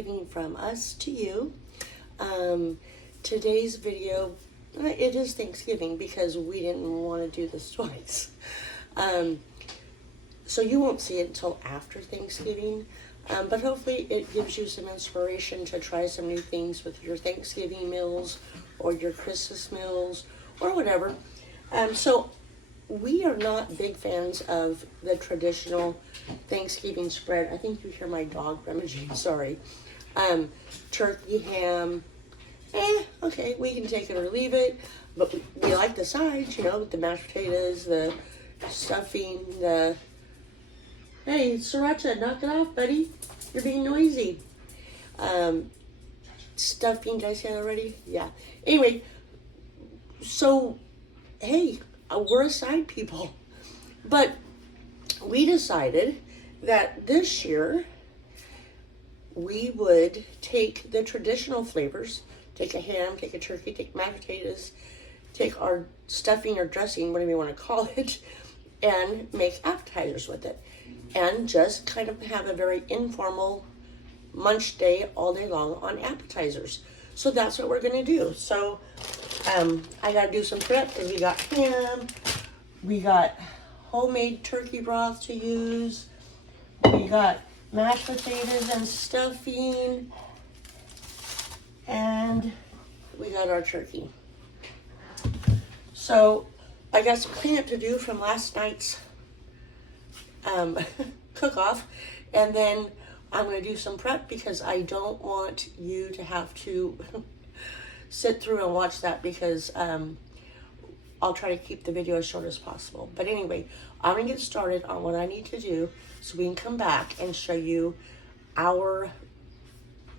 Thanksgiving from us to you. Today's video, it is Thanksgiving because we didn't want to do this twice. So you won't see it until after Thanksgiving, but hopefully it gives you some inspiration to try some new things with your Thanksgiving meals or your Christmas meals or whatever. So we are not big fans of the traditional Thanksgiving spread. I think you hear my dog rummaging, sorry. Turkey, ham, okay, we can take it or leave it, but we like the sides, you know, the mashed potatoes, the stuffing, hey, Sriracha, knock it off, buddy. You're being noisy. Stuffing, did I say that already? Yeah. Anyway, so, hey, we're a side people. But we decided that this year we would take the traditional flavors, take a ham, take a turkey, take mashed potatoes, take our stuffing or dressing, whatever you want to call it, and make appetizers with it. And just kind of have a very informal munch day all day long on appetizers. So that's what we're going to do. So I got to do some prep because we got ham, we got homemade turkey broth to use, we got mashed potatoes and stuffing, and we got our turkey. So I got some cleanup to do from last night's cook-off, and then I'm going to do some prep because I don't want you to have to sit through and watch that because I'll try to keep the video as short as possible. But anyway, I'm going to get started on what I need to do so we can come back and show you our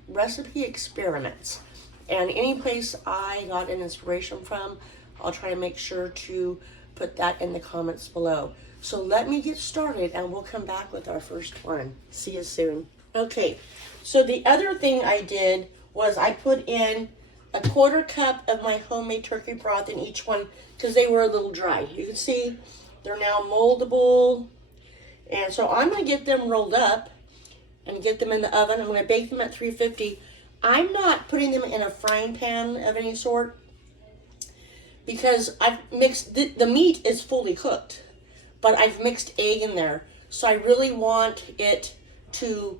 recipe experiments. And any place I got an inspiration from, I'll try to make sure to put that in the comments below. So let me get started and we'll come back with our first one. See you soon. Okay, so the other thing I did was I put in a 1/4 cup of my homemade turkey broth in each one because they were a little dry. You can see they're now moldable. And so I'm going to get them rolled up and get them in the oven. I'm going to bake them at 350. I'm not putting them in a frying pan of any sort because I've mixed, the meat is fully cooked, but I've mixed egg in there. So I really want it to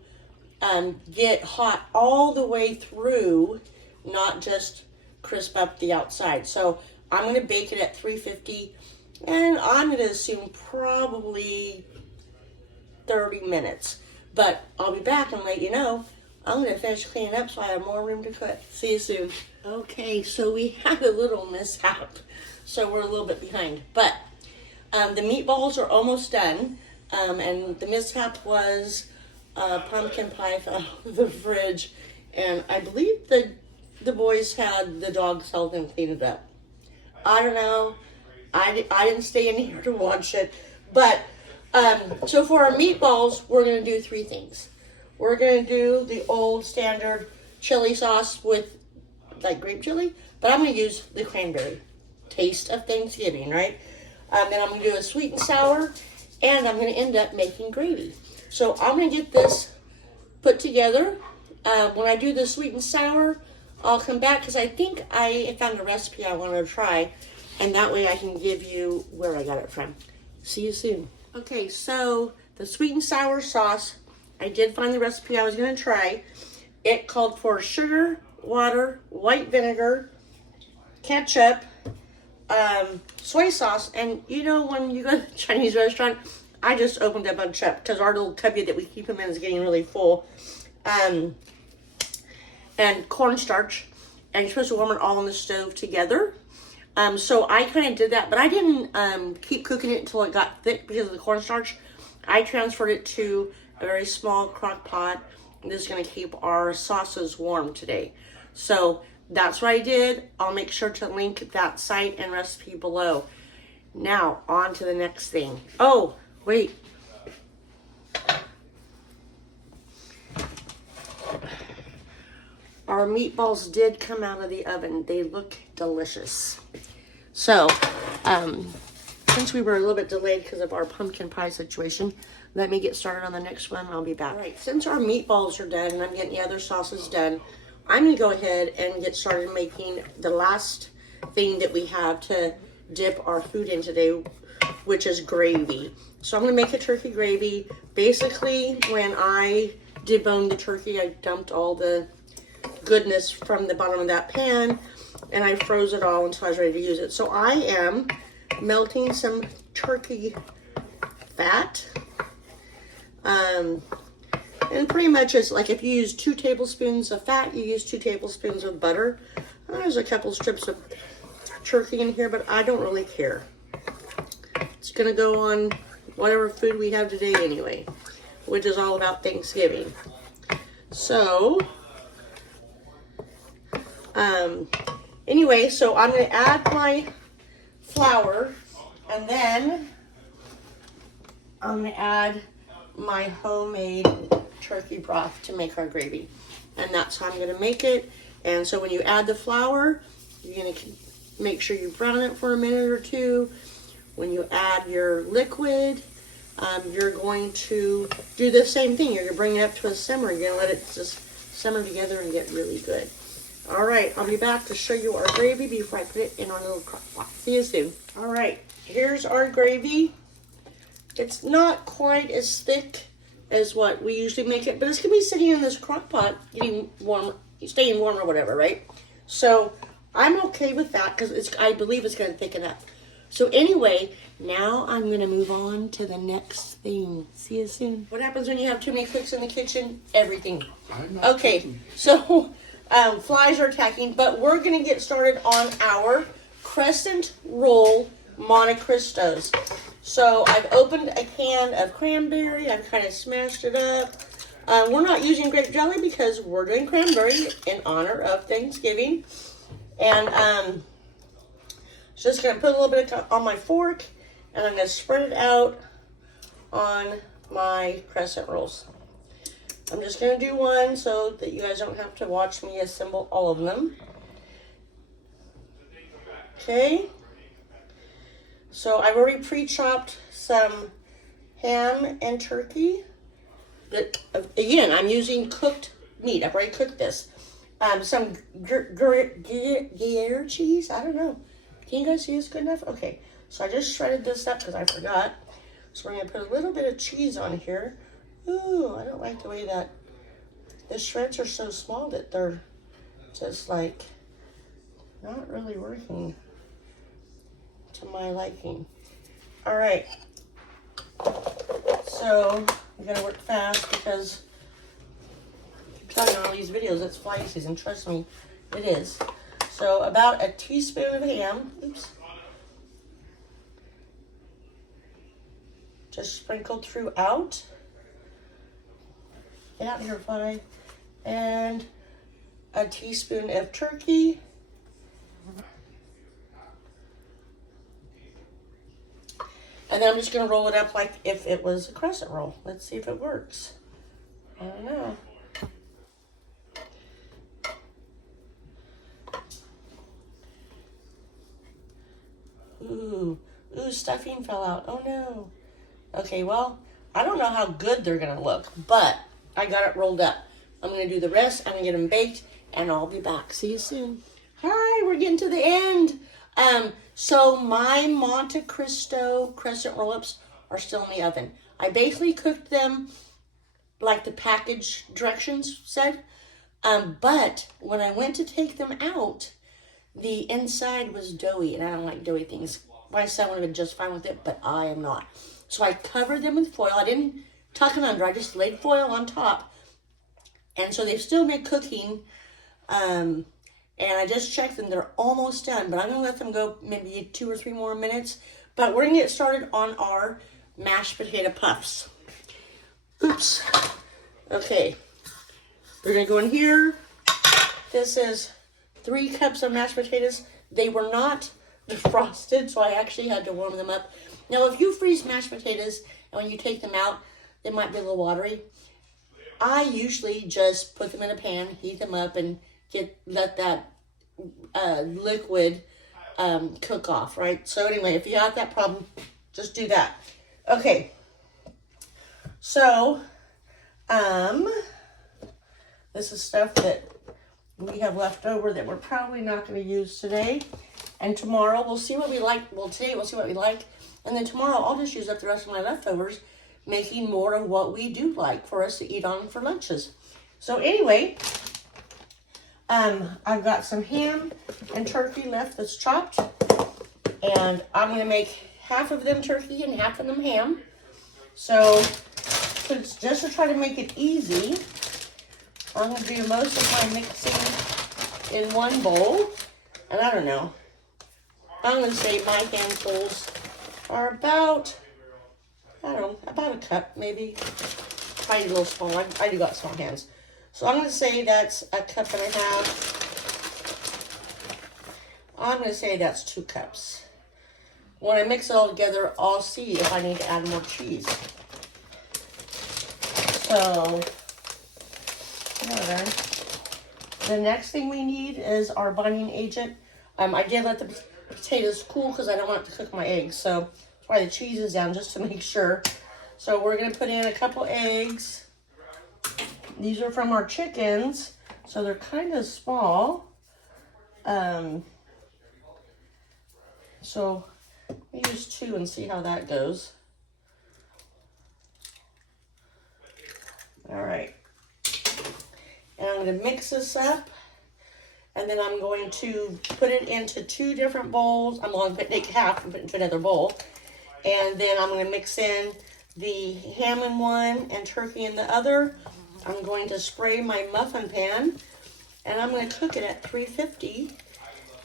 get hot all the way through, not just crisp up the outside. So I'm going to bake it at 350, and I'm going to assume probably 30 minutes. But I'll be back and let you know. I'm going to finish cleaning up so I have more room to cook. See you soon. Okay, so we had a little mishap, so we're a little bit behind. But the meatballs are almost done, and the mishap was pumpkin pie fell out of the fridge, and I believe the boys had the dogs help them clean it up. I don't know. I didn't stay in here to watch it, but so for our meatballs, we're going to do 3 things. We're going to do the old standard chili sauce with like grape chili, but I'm going to use the cranberry. Taste of Thanksgiving, right? Then I'm going to do a sweet and sour, and I'm going to end up making gravy. So I'm going to get this put together. When I do the sweet and sour, I'll come back because I think I found a recipe I want to try, and that way I can give you where I got it from. See you soon. Okay, so the sweet and sour sauce, I did find the recipe I was going to try. It called for sugar, water, white vinegar, ketchup, soy sauce, and you know when you go to a Chinese restaurant, I just opened up a chip because our little cubby that we keep them in is getting really full. And cornstarch, and you're supposed to warm it all on the stove together. So I kind of did that, but I didn't keep cooking it until it got thick because of the cornstarch. I transferred it to a very small crock pot. This is going to keep our sauces warm today. So that's what I did. I'll make sure to link that site and recipe below. Now, on to the next thing. Oh, wait. Our meatballs did come out of the oven. They look delicious. So, Since we were a little bit delayed because of our pumpkin pie situation, let me get started on the next one and I'll be back. All right, since our meatballs are done and I'm getting the other sauces done, I'm gonna go ahead and get started making the last thing that we have to dip our food in today, which is gravy. So I'm gonna make a turkey gravy. Basically, when I deboned the turkey, I dumped all the goodness from the bottom of that pan and I froze it all until I was ready to use it. So I am melting some turkey fat. And pretty much it's like if you use 2 tablespoons of fat, you use 2 tablespoons of butter. There's a couple strips of turkey in here, but I don't really care. It's gonna go on whatever food we have today anyway, which is all about Thanksgiving. So, anyway, so I'm gonna add my flour, and then I'm gonna add my homemade turkey broth to make our gravy. And that's how I'm gonna make it. And so when you add the flour, you're gonna make sure you brown it for a minute or two. When you add your liquid, you're going to do the same thing. You're gonna bring it up to a simmer. You're gonna let it just simmer together and get really good. All right, I'll be back to show you our gravy before I put it in our little crock pot. See you soon. All right, here's our gravy. It's not quite as thick as what we usually make it, but it's gonna be sitting in this crock pot, getting warm, staying warm or whatever, right? So I'm okay with that because I believe it's gonna thicken up. So anyway, now I'm gonna move on to the next thing. See you soon. What happens when you have too many cooks in the kitchen? Everything. Okay, so flies are attacking, but we're gonna get started on our crescent roll Monte Cristos. So I've opened a can of cranberry. I've kind of smashed it up. We're not using grape jelly because we're doing cranberry in honor of Thanksgiving. And just going to put a little bit on my fork, and I'm going to spread it out on my crescent rolls. I'm just going to do one so that you guys don't have to watch me assemble all of them. Okay. So I've already pre-chopped some ham and turkey. But again, I'm using cooked meat. I've already cooked this. Some Gruyere cheese. I don't know. Can you guys see this good enough? Okay. So I just shredded this up because I forgot. So we're going to put a little bit of cheese on here. Ooh, I don't like the way that the shreds are so small that they're just like not really working to my liking. All right. So we gotta work fast because I'm telling you on all these videos it's fly season. Trust me, it is. So about a teaspoon of ham. Oops. Just sprinkled throughout. Get out here, fly. And a teaspoon of turkey. And then I'm just going to roll it up like if it was a crescent roll. Let's see if it works. I don't know. Ooh, stuffing fell out. Oh no. Okay, well, I don't know how good they're going to look, but I got it rolled up. I'm going to do the rest. I'm going to get them baked, and I'll be back. See you soon. Hi, we're getting to the end. So my Monte Cristo crescent roll-ups are still in the oven. I basically cooked them like the package directions said. But when I went to take them out, the inside was doughy, and I don't like doughy things. My son would have been just fine with it, but I am not. So I covered them with foil. I didn't tuck it under. I just laid foil on top. And so they've still been cooking. And I just checked them. They're almost done. But I'm going to let them go maybe 2 or 3 more minutes. But we're going to get started on our mashed potato puffs. Oops. Okay. We're going to go in here. This is 3 cups of mashed potatoes. They were not defrosted, so I actually had to warm them up. Now, if you freeze mashed potatoes and when you take them out, they might be a little watery. I usually just put them in a pan, heat them up, and let that liquid cook off, right? So anyway, if you have that problem, just do that. Okay. So, this is stuff that we have left over that we're probably not going to use today. And tomorrow we'll see what we like. Well, today we'll see what we like. And then tomorrow I'll just use up the rest of my leftovers, making more of what we do like for us to eat on for lunches. So anyway, I've got some ham and turkey left that's chopped. And I'm going to make half of them turkey and half of them ham. So just to try to make it easy, I'm going to do most of my mixing in one bowl. And I don't know. I'm going to say my handfuls are about, I don't know, about a cup maybe. Probably a little small. I do got small hands. So I'm going to say that's a cup and a half. I'm going to say that's 2 cups. When I mix it all together, I'll see if I need to add more cheese. So, the next thing we need is our binding agent. I did let the potatoes cool because I don't want it to cook my eggs. So, that's why the cheese is down, just to make sure. So, we're going to put in a couple eggs. These are from our chickens, so they're kind of small. So, we use 2 and see how that goes. All right. And I'm going to mix this up. And then I'm going to put it into 2 different bowls. I'm going to take half and put it into another bowl. And then I'm going to mix in the ham in one and turkey in the other. I'm going to spray my muffin pan. And I'm going to cook it at 350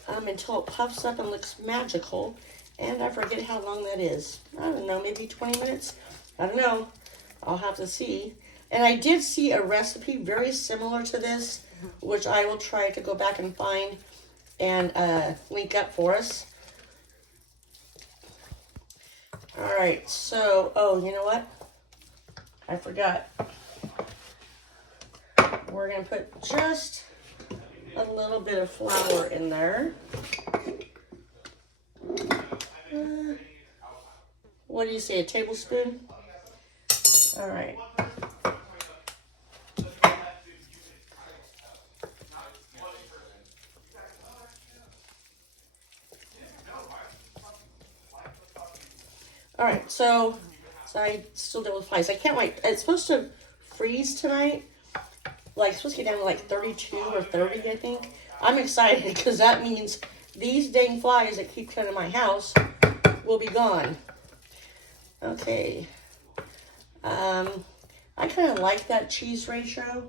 until it puffs up and looks magical. And I forget how long that is. I don't know, maybe 20 minutes? I don't know. I'll have to see. And I did see a recipe very similar to this, which I will try to go back and find and link up for us. All right, so, oh, you know what? I forgot. We're going to put just a little bit of flour in there. What do you say, a tablespoon? All right. All right, so I still deal with flies. I can't wait. It's supposed to freeze tonight. Like, it's supposed to get down to like 32 or 30, I think. I'm excited because that means these dang flies that keep coming to my house will be gone. Okay. I kind of like that cheese ratio,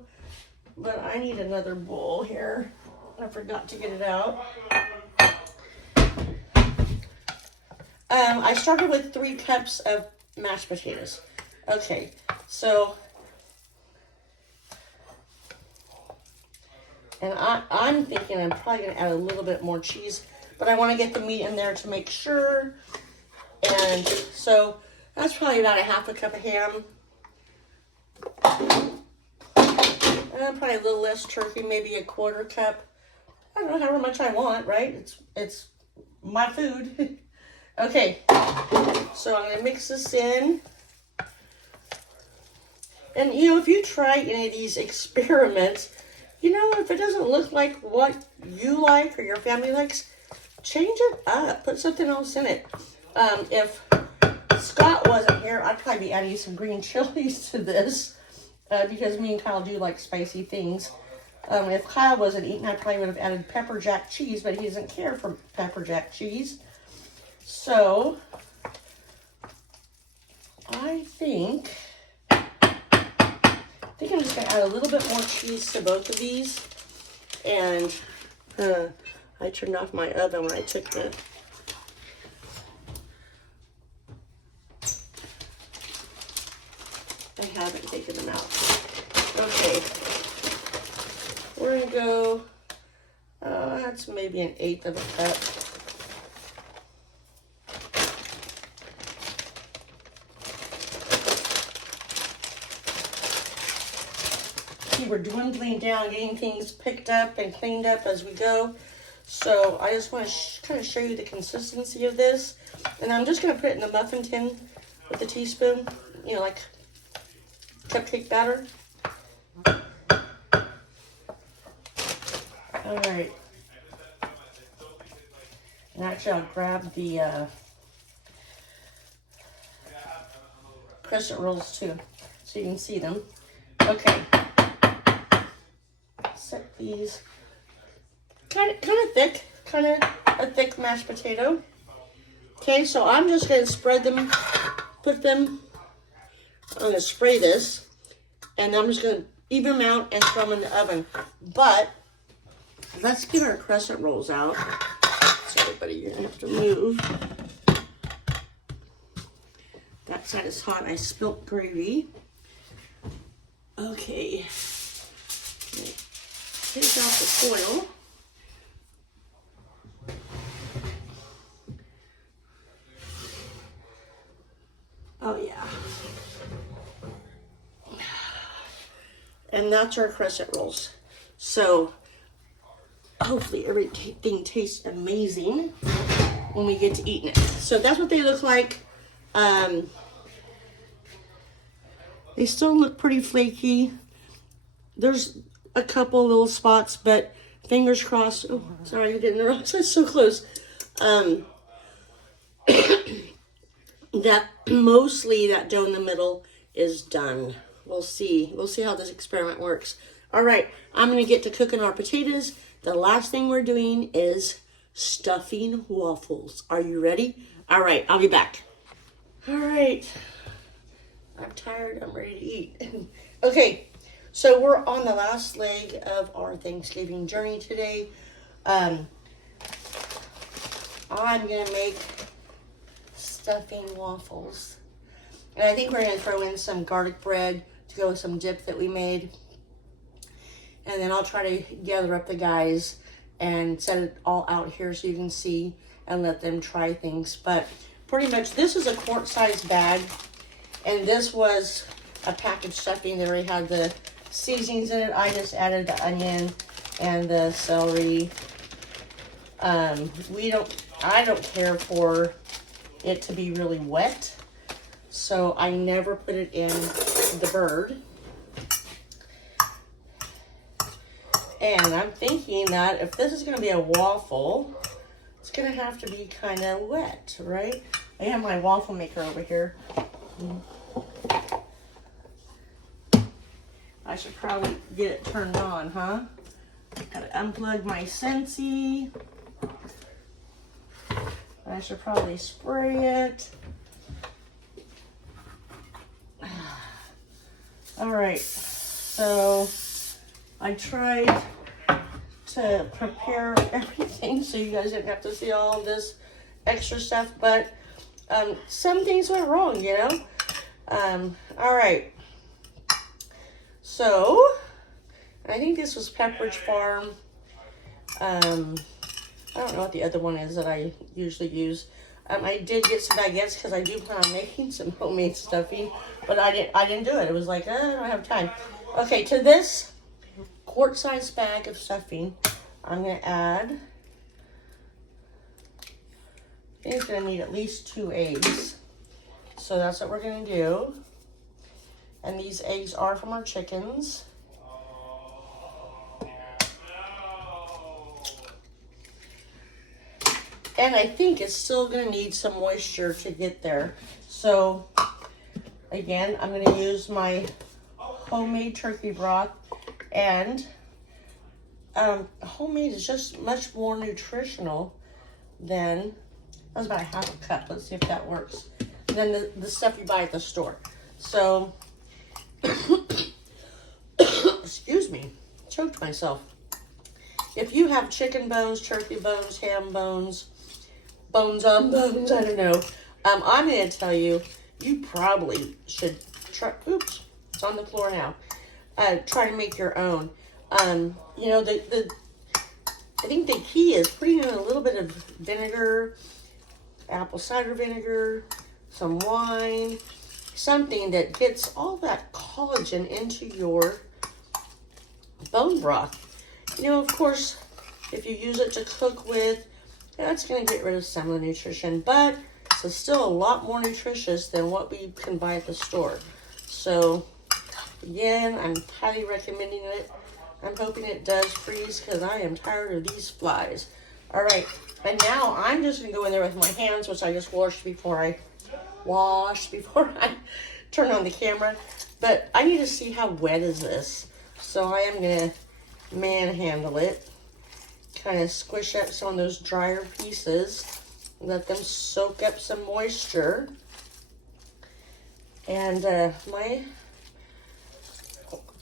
but I need another bowl here. I forgot to get it out. I started with 3 cups of mashed potatoes. Okay, so, and I'm thinking I'm probably going to add a little bit more cheese, but I want to get the meat in there to make sure. And so that's probably about a half a cup of ham. And probably a little less turkey, maybe a 1/4 cup. I don't know, however much I want, right? It's my food. Okay, so I'm going to mix this in. And, you know, if you try any of these experiments, you know, if it doesn't look like what you like or your family likes, change it up. Put something else in it. If Scott wasn't here, I'd probably be adding some green chilies to this because me and Kyle do like spicy things. If Kyle wasn't eating, I probably would have added pepper jack cheese, but he doesn't care for pepper jack cheese. So, I think I'm just going to add a little bit more cheese to both of these. And I turned off my oven when I took it. I haven't taken them out. Okay. We're going to go, that's maybe 1/8 of a cup. We're dwindling down, getting things picked up and cleaned up as we go. So I just want to kind of show you the consistency of this. And I'm just going to put it in the muffin tin with a teaspoon, you know, like cupcake batter. All right. And actually, I'll grab the crescent rolls too, so you can see them. Okay. Set these kind of thick, kind of a thick mashed potato. Okay, so I'm just going to spread them, put them, I'm going to spray this, and I'm just going to even them out and throw them in the oven. But let's get our crescent rolls out. Sorry, buddy, you're going to have to move. That side is hot. I spilt gravy. Okay. Take out the foil. Oh, yeah. And that's our crescent rolls. So, hopefully everything tastes amazing when we get to eating it. So that's what they look like. They still look pretty flaky. There's a couple little spots, but fingers crossed. Oh, sorry, you're getting the wrong side so close. That mostly that dough in the middle is done. We'll see. We'll see how this experiment works. All right, I'm going to get to cooking our potatoes. The last thing we're doing is stuffing waffles. Are you ready? All right, I'll be back. All right. I'm tired. I'm ready to eat. Okay, so we're on the last leg of our Thanksgiving journey today. I'm going to make stuffing waffles. And I think we're going to throw in some garlic bread to go with some dip that we made. And then I'll try to gather up the guys and set it all out here so you can see and let them try things. But pretty much this is a quart-sized bag. And this was a packaged stuffing that already had the seasonings in it. I just added the onion and the celery. I don't care for it to be really wet, so I never put it in the bird. And I'm thinking that if this is going to be a waffle, it's going to have to be kind of wet, right? I have my waffle maker over here. I should probably get it turned on, huh? Gotta unplug my Scentsy. I should probably spray it. All right, so I tried to prepare everything so you guys didn't have to see all this extra stuff, but some things went wrong, you know? All right. So, I think this was Pepperidge Farm. I don't know what the other one is that I usually use. I did get some baguettes because I do plan on making some homemade stuffing, but I didn't do it. It was like, I don't have time. Okay, to this quart-sized bag of stuffing, I'm going to add, I think it's going to need at least 2 eggs. So that's what we're going to do. And these eggs are from our chickens. And I think it's still going to need some moisture to get there. So, again, I'm going to use my homemade turkey broth. And homemade is just much more nutritional than, that was about 1/2 cup. Let's see if that works. And then the stuff you buy at the store. So, excuse me, choked myself. If you have chicken bones, turkey bones, ham bones, bones on bones, I don't know. I'm going to tell you, you probably should try, oops, it's on the floor now. Try to make your own. You know, I think the key is putting in a little bit of vinegar, apple cider vinegar, some wine, something that gets all that collagen into your bone broth. You know, of course, if you use it to cook with, That's going to get rid of some of the nutrition, but it's still a lot more nutritious than what we can buy at the store. So, again, I'm highly recommending it. I'm hoping it does freeze because I am tired of these flies. All right, and now I'm just going to go in there with my hands, which I just washed before I turn on the camera. But I need to see how wet is this. So I am going to manhandle it. Kind of squish up some of those drier pieces. Let them soak up some moisture. And my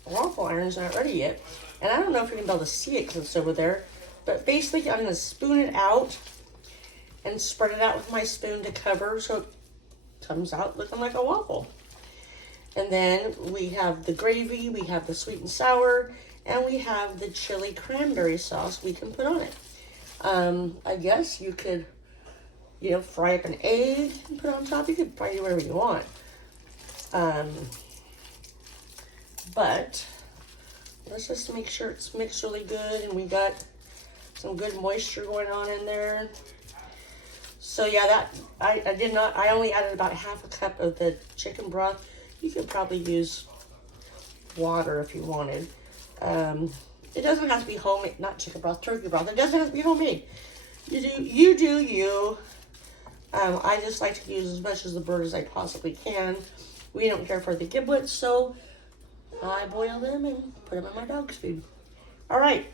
waffle iron's not ready yet. And I don't know if you're going to be able to see it because it's over there. But basically, I'm going to spoon it out and spread it out with my spoon to cover so it comes out looking like a waffle. And then we have the gravy, we have the sweet and sour, and we have the chili cranberry sauce we can put on it. I guess you could, fry up an egg and put it on top. You could probably do whatever you want. But let's just make sure it's mixed really good and we got some good moisture going on in there. So yeah, I only added about half a cup of the chicken broth. You could probably use water if you wanted. It doesn't have to be homemade, not chicken broth, turkey broth. It doesn't have to be homemade. You do you. I just like to use as much of the bird as I possibly can. We don't care for the giblets, so I boil them and put them in my dog's food. All right.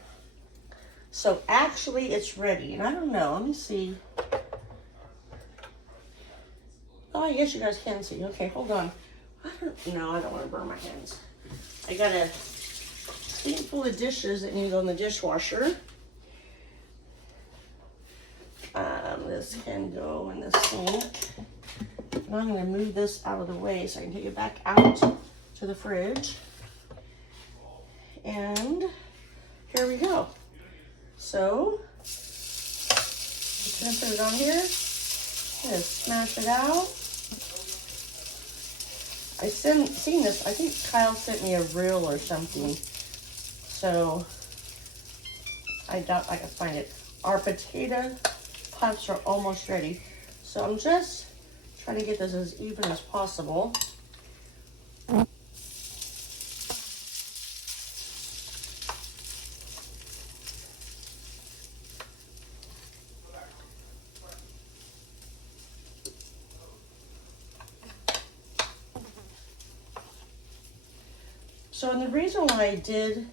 So actually it's ready. And I don't know. Let me see. Oh, I guess you guys can see. Okay, hold on. I don't want to burn my hands. I got a sink full of dishes that need to go in the dishwasher. This can go in the sink. And I'm going to move this out of the way so I can take it back out to the fridge. And here we go. So, I'm going to put it on here. I'm going to smash it out. I seen this, I think Kyle sent me a reel or something. So, I doubt I can find it. Our potato puffs are almost ready. So I'm just trying to get this as even as possible. So, and the reason why I did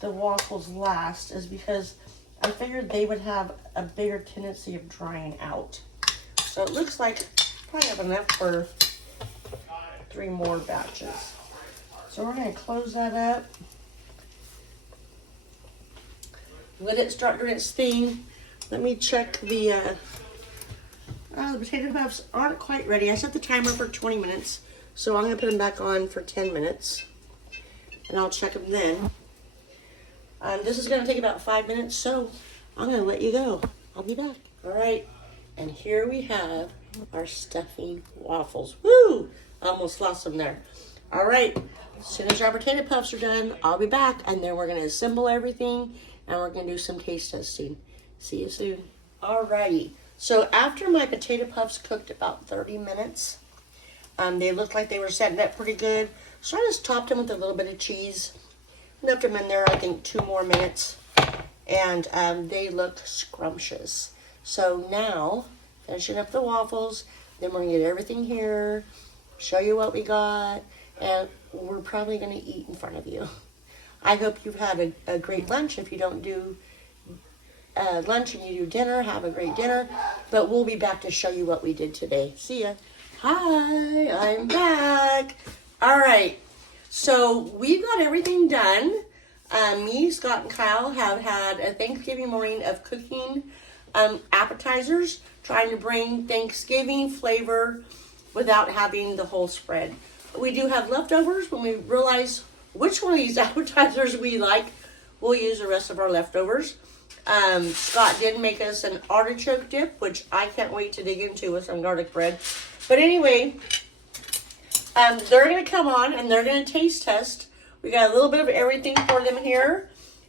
the waffles last is because I figured they would have a bigger tendency of drying out. So it looks like I probably have enough for 3 more batches. So we're going to close that up. Let it start doing its thing. Let me check the potato puffs aren't quite ready. I set the timer for 20 minutes. So I'm going to put them back on for 10 minutes. And I'll check them then. This is going to take about 5 minutes, so I'm going to let you go. I'll be back. All right, and here we have our stuffing waffles. Woo! I almost lost them there. All right, as soon as our potato puffs are done, I'll be back, and then we're going to assemble everything, and we're going to do some taste testing. See you soon. All righty, so after my potato puffs cooked about 30 minutes, they looked like they were setting up pretty good. So I just topped them with a little bit of cheese. Left them in there, I think, 2 more minutes. And they look scrumptious. So now, finishing up the waffles. Then we're going to get everything here. Show you what we got. And we're probably going to eat in front of you. I hope you've had a great lunch. If you don't do lunch and you do dinner, have a great dinner. But we'll be back to show you what we did today. See ya. Hi, I'm back. All right, so we've got everything done. Me, Scott, and Kyle have had a Thanksgiving morning of cooking appetizers, trying to bring Thanksgiving flavor without having the whole spread. We do have leftovers. When we realize which one of these appetizers we like, we'll use the rest of our leftovers. Scott did make us an artichoke dip, which I can't wait to dig into with some garlic bread. But anyway, they're going to come on and they're going to taste test. We got a little bit of everything for them here.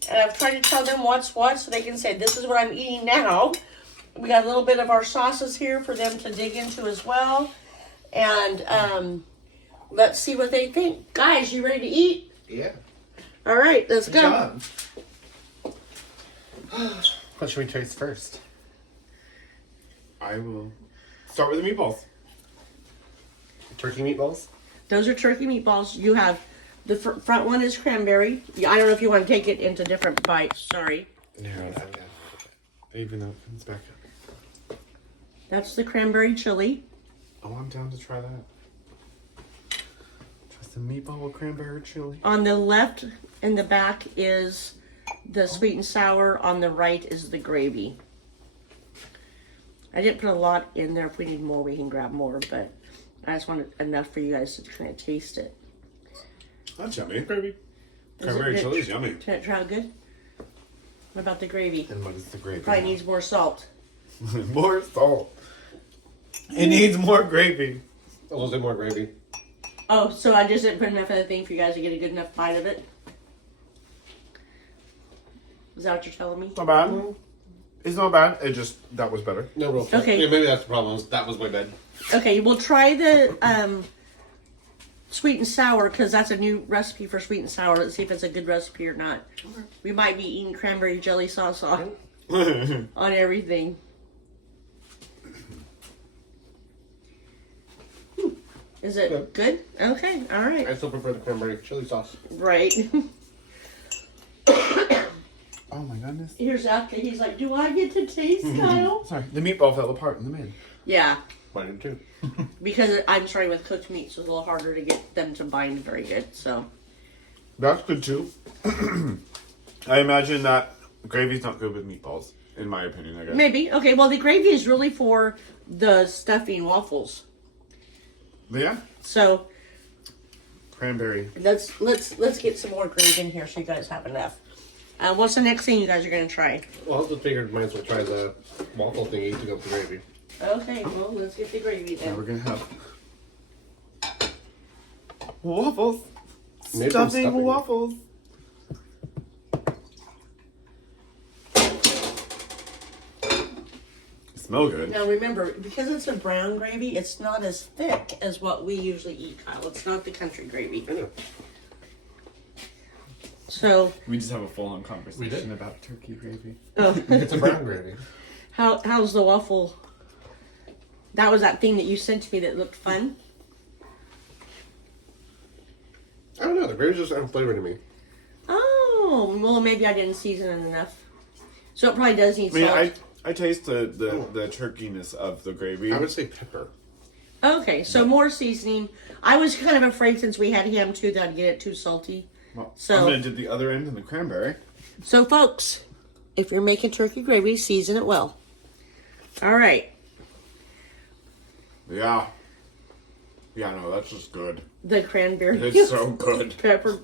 And I've tried to tell them what's what so they can say, this is what I'm eating now. we got a little bit of our sauces here for them to dig into as well. And let's see what they think. Guys, you ready to eat? Yeah. All right, let's go. Job. What should we taste first? I will start with the meatballs. Turkey meatballs? Those are turkey meatballs. You have the front one is cranberry. Yeah, I don't know if you want to take it into different bites. Sorry. Narrow that down. Even though it comes back up. That's the cranberry chili. Oh, I'm down to try that. Try some meatball with cranberry chili. On the left and the back is the sweet and sour. On the right is the gravy. I didn't put a lot in there. If we need more, we can grab more. But I just wanted enough for you guys to kind of taste it. That's yummy. Gravy. Cranberry chili is yummy. Did it try out good? What about the gravy? And what is the gravy? Probably needs more salt. More salt. It needs more gravy. A little bit more gravy. Oh, so I just didn't put enough of the thing for you guys to get a good enough bite of it? Is that what you're telling me? It's not bad. It's not bad. It just, that was better. No, real Okay. Yeah, maybe that's the problem. That was way bad. Okay, we'll try the sweet and sour because that's a new recipe for sweet and sour. Let's see if it's a good recipe or not. We might be eating cranberry jelly sauce on everything. Is it good? Okay, all right. I still prefer the cranberry chili sauce. Right. Oh my goodness. Here's after he's like, do I get to taste, Kyle? Sorry, the meatball fell apart in the mid. Yeah, Mine too. because I'm starting with cooked meat, so it's a little harder to get them to bind very good. So That's good too. I imagine that gravy's not good with meatballs, in my opinion, I guess. maybe okay. Well, the gravy is really for the stuffing waffles. But yeah, So cranberry. let's get some more gravy in here so you guys have enough. What's the next thing you guys are gonna try? Well, I just figured might as well try the waffle thingy to go with the gravy. Okay, well let's get the gravy Now we're then. gonna have waffles. Made from Stuffing waffles. Smell good. Now remember, because it's a brown gravy, it's not as thick as what we usually eat, Kyle. It's not the country gravy. I know. So We just have a full-on We conversation did. about turkey gravy. It's a brown gravy. how's the waffle? That was that thing that you sent to me that looked fun. I don't know. The gravy's just adding flavor to me. Oh, well maybe I didn't season it enough. So it probably does need I mean, salt. I taste the turkeyness of the gravy. I would say pepper. Okay, so more seasoning. I was kind of afraid since we had ham too that I'd get it too salty. Well, So- I'm gonna do the other end and the cranberry. So folks, if you're making turkey gravy, season it well. All right, Yeah. Yeah, no, that's just good. the cranberry. It's so good. Pepper,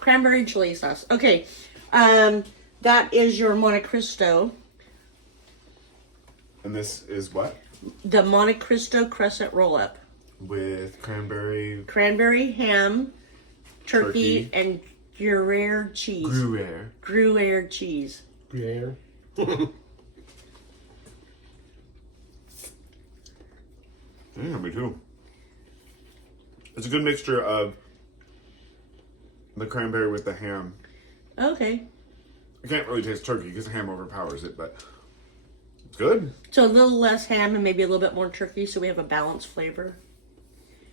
cranberry chili sauce. Okay, that is your Monte Cristo. And this is what? The Monte Cristo crescent roll up. With cranberry Cranberry ham, turkey, Turkey. and Gruyere cheese. Gruyere. Gruyere cheese. Gruyere. Yeah, me too. It's a good mixture of the cranberry with the ham. Okay, I can't really taste turkey because the ham overpowers it, but it's good. so a little less ham and maybe a little bit more turkey, so we have a balanced flavor.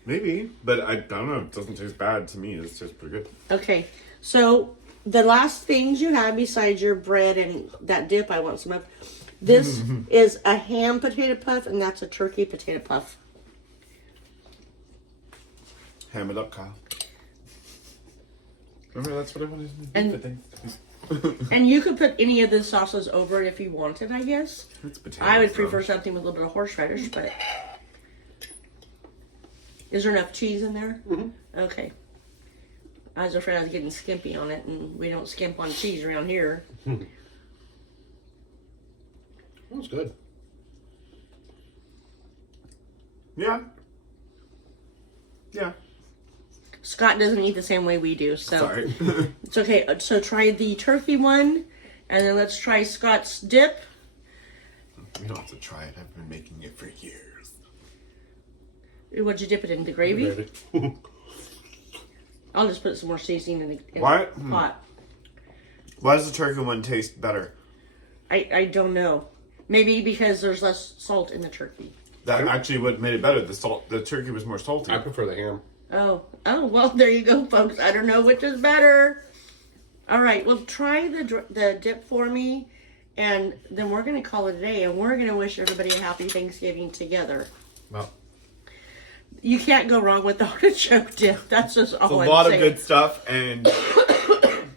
Maybe, but I don't know. It doesn't taste bad to me. It tastes pretty good. Okay, so the last things you have besides your bread and that dip, I want some of. This is a ham potato puff, and that's a turkey potato puff. Ham it up, Kyle. Remember, that's what I wanted to do And- for things. And you could put any of the sauces over it if you wanted, I guess. It's potato. I would prefer something with a little bit of horseradish, but is there enough cheese in there? Mm-hmm. Okay. I was afraid I was getting skimpy on it, and we don't skimp on cheese around here. That was good. Yeah. Yeah. Scott doesn't eat the same way we do, so Sorry. it's okay. So try the turkey one, and then let's try Scott's dip. You don't have to try it. I've been making it for years. What'd you dip it in? The gravy? I'll just put some more seasoning in the pot. Why does the turkey one taste better? I don't know. Maybe because there's less salt in the turkey. That actually what made it better. The turkey was more salty. I prefer the ham. Oh, well, there you go, folks. I don't know which is better. All right, well, try the dip for me, and then we're going to call it a day, and we're going to wish everybody a happy Thanksgiving together. Well, You can't go wrong with the artichoke dip. That's just all it's I'm a lot saying. of good stuff, and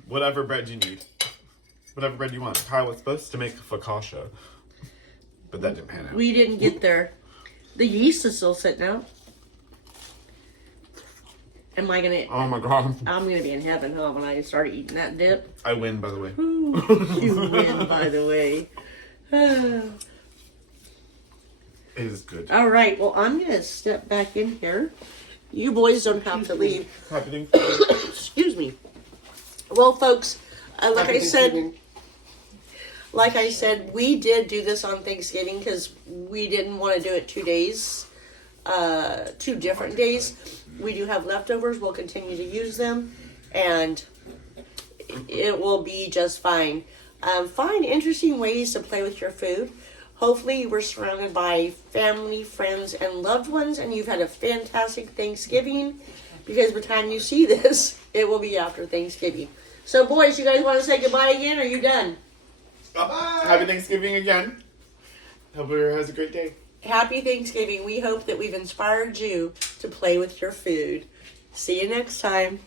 whatever bread you need. Whatever bread you want. Kyle was supposed to make focaccia, but that didn't pan out. We didn't get there. The yeast is still sitting out. Am I going to... Oh my god. I'm going to be in heaven, huh, when I start eating that dip. I win, by the way. You win, by the way. It is good. All right, well, I'm going to step back in here. You boys don't have to leave. Happy Excuse me. Well, folks, like I said, we did do this on Thanksgiving because we didn't want to do it 2 days, 2 different days. We do have leftovers. We'll continue to use them, and it will be just fine. Find interesting ways to play with your food. Hopefully you were surrounded by family, friends, and loved ones, and you've had a fantastic Thanksgiving, because by the time you see this, it will be after Thanksgiving. So, boys, you guys want to say goodbye again, or are you done? Bye. Happy Thanksgiving again. Hope everyone has a great day. Happy Thanksgiving. We hope that we've inspired you to play with your food. See you next time.